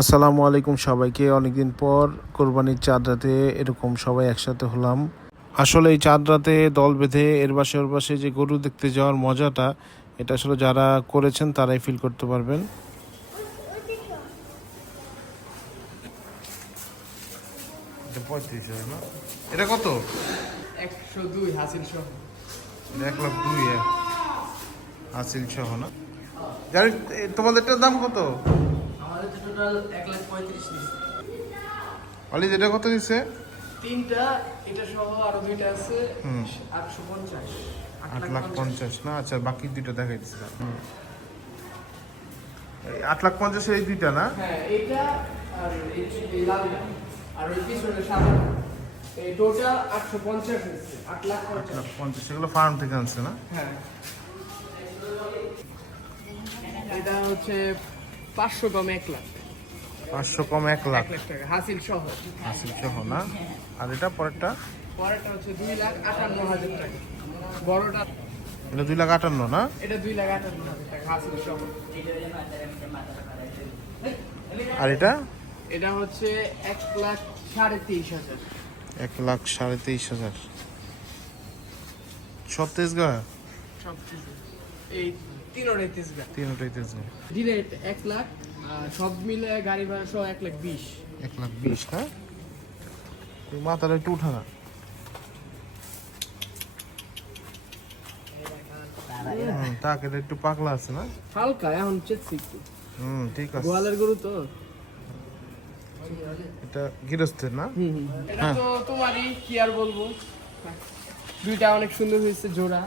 আসসালামু আলাইকুম সবাইকে। অনেকদিন পর কোরবানির চাঁদ রাতে এরকম সবাই একসাথে হলাম। আসলে এই চাঁদ রাতে দল বেঁধে এর পাশে ওর পাশে যে গরু দেখতে যাওয়ার মজাটা, এটা আসলে যারা করেছেন তারাই ফিল করতে পারবেন। এটা 35,000 না? এটা কত? 102 হাসিল সহ। 1,02,000 হাসিল সহ না? জানি তোমাদেরটার দাম কত? আমাদের তো টোটাল 1,35,000 নিছে। অলি যেটা কত দিচ্ছে? তিনটা এটা সহ আরো দুইটা আছে 850 8,50,000 না? আচ্ছা, বাকি দুইটা দেখাইছিলাম। 8,50,000 এই দুইটা না? হ্যাঁ, এইটা আর এই লালটা আর ওই পিছনে সাদা এই টোটাল 850 হচ্ছে 8,50,000। 8,50,000 সেগুলো ফার্ম থেকে আনছে না? হ্যাঁ, এটা হচ্ছে 500 কম 1 লাখ, 500 কম 1 লাখ 1 লাখ টাকা হাসিল সহ। হাসিল সহ না? আর এটা পরেরটা? পরেরটা হচ্ছে 2,58,000 টাকা। বড়টা এটা 2,58,000 না? এটা 2,58,000 টাকা হাসিল সহ। আর এটা? এটা হচ্ছে 1,23,500। 1,23,500 সব তেজগা? সব কিছু এই তিনোটাই তেজগা। তিনটাই তেজগা। ডিরেক্ট 1 লাখ আর সব মিলে গাড়ি ভাড়া সহ 1,20,000। 1,20,000 না? তুই মাথাটা একটু উঠা না। তাক, এটা একটু পাগলা আছে না? হালকা এখন চেয়েছি একটু, ঠিক আছে। গোয়ালের গরু তো। এটা গৃহস্থের না? এটা তো তোমারই, কি আর বলবো। দুইটা অনেক সুন্দর হয়েছে জোড়া।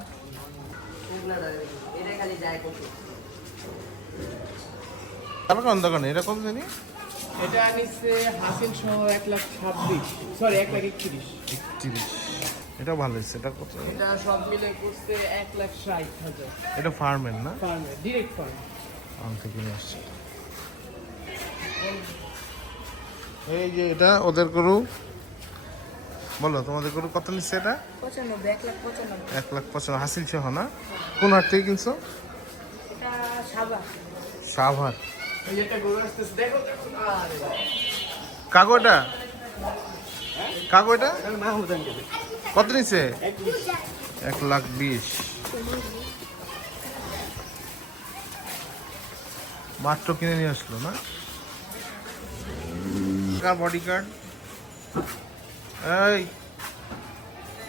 দোকানে এটা কত জানি? এটা নিচ্ছে হাসিল সহ 1,26,000, সরি 1,31,000। 31। এটা ভালো হয়েছে। এটা কত? এটা সব মিলে করছে 1,60,000। এটা ফার্মের না? ফার্মে ডিরেক্ট ফার্ম। ফার্ম থেকে নিয়ে আসছে। এই যে এটা ওদের গরু। বলো, তোমাদের গরু কত নিচ্ছে এটা? 95, 1,95,000 হাসিল সহ না? কোন হাট থেকে কিনছো? এটা সাবা। সাভার। এই যে একটা গরু আসতেছে, দেখো দেখো। আরে কাগোটা? কাগোটা মাহমুদ আঙ্কেল কত নিচ্ছে? 1,20,000 মাত্র কিনে নিয়ে আসলো না? বডি গার্ড এই